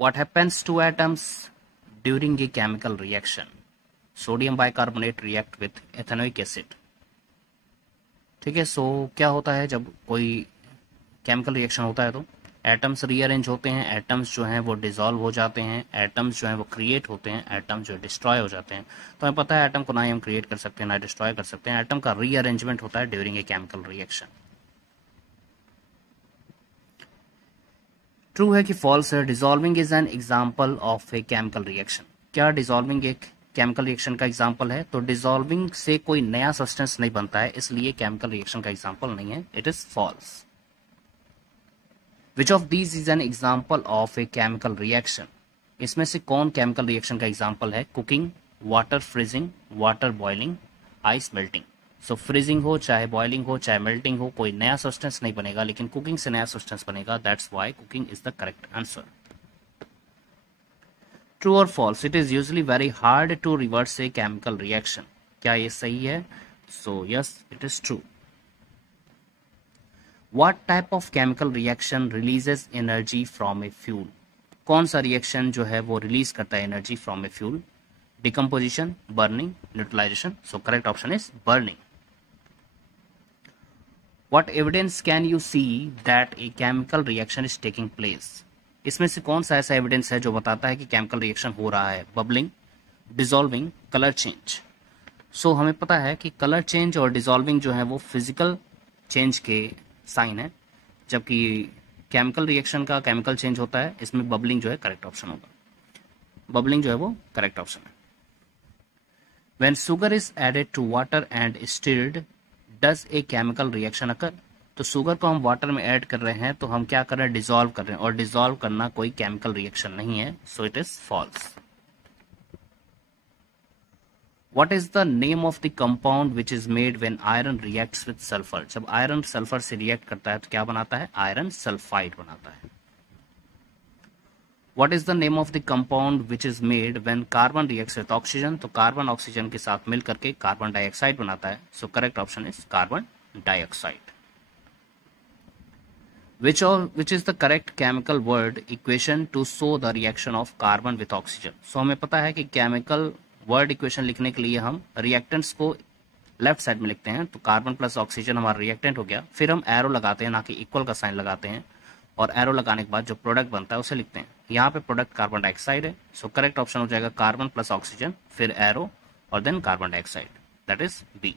What happens to atoms during a chemical reaction? Sodium bicarbonate react with ethanoic acid. ठीक है, सो क्या होता है जब कोई केमिकल रिएक्शन होता है तो एटम्स रीअरेंज होते हैं, एटम्स जो हैं वो डिसॉल्व हो जाते हैं, एटम्स जो हैं वो क्रिएट होते हैं, एटम्स जो डिस्ट्रॉय हो जाते हैं। तो हमें पता है एटम को ना ही हम क्रिएट कर सकते हैं ना डिस्ट्रॉय कर सकते हैं, एटम का रीअरेंजमेंट होता है during a chemical reaction. True है कि फॉल्स है? Dissolving is an example of a chemical reaction. क्या डिसॉल्विंग एक केमिकल रिएक्शन का एग्जाम्पल है? तो डिसॉल्विंग से कोई नया सब्सटेंस नहीं बनता है, इसलिए केमिकल रिएक्शन का एग्जाम्पल नहीं है, it is false. Which of these is an example of a chemical reaction? इसमें से कौन केमिकल रिएक्शन का एग्जाम्पल है? Cooking, water freezing, water boiling, ice melting. So freezing हो चाहे बॉइलिंग हो चाहे मेल्टिंग हो, कोई नया सब्सटेंस नहीं बनेगा, लेकिन कुकिंग से नया सब्सटेंस बनेगा, that's why cooking is the correct answer. True और false? It is usually very hard to reverse a chemical reaction. क्या ये सही है? So yes, it is true. What type of chemical reaction releases energy from a fuel? कौन सा reaction जो है वो रिलीज करता है energy from a fuel? Decomposition, burning, neutralisation. So correct option is burning. What evidence can you see that a chemical reaction is taking place? इसमें से कौन सा ऐसा एविडेंस है जो बताता है कि केमिकल रिएक्शन हो रहा है? Bubbling, dissolving, colour change. So हमें पता है कि कलर चेंज और डिसॉल्विंग जो है वो फिजिकल चेंज के साइन है, जबकि केमिकल रिएक्शन का केमिकल चेंज होता है, इसमें बबलिंग जो है करेक्ट ऑप्शन होगा। बबलिंग जो है वो करेक्ट ऑप्शन है। When sugar is added to water and stirred, does a chemical reaction occur? तो शुगर को हम वाटर में ऐड कर रहे हैं तो हम क्या कर रहे हैं? डिसॉल्व कर रहे हैं, और डिसॉल्व करना कोई केमिकल रिएक्शन नहीं है, so it is false. What is the name of the compound which is made when iron reacts with sulfur? जब आयरन सल्फर से रिएक्ट करता है तो क्या बनाता है? आयरन सल्फाइड बनाता है। What is the name of the compound which is made when carbon reacts with oxygen? तो कार्बन ऑक्सीजन के साथ मिल करके कार्बन डाइऑक्साइड बनाता है, सो correct option is carbon dioxide. Which is the correct chemical word equation to show the reaction of carbon with oxygen? सो हमें पता है कि केमिकल वर्ड इक्वेशन लिखने के लिए हम रिएक्टेंट्स को लेफ्ट साइड में लिखते हैं, तो कार्बन प्लस ऑक्सीजन हमारा रिएक्टेंट हो गया, फिर हम एरो लगाते हैं, ना कि इक्वल का साइन लगाते हैं, और एरो लगाने के बाद जो प्रोडक्ट बनता है उसे लिखते हैं। यहाँ पे प्रोडक्ट कार्बन डाइऑक्साइड है, सो करेक्ट ऑप्शन हो जाएगा कार्बन प्लस ऑक्सीजन, फिर एरो और then carbon dioxide, that is B.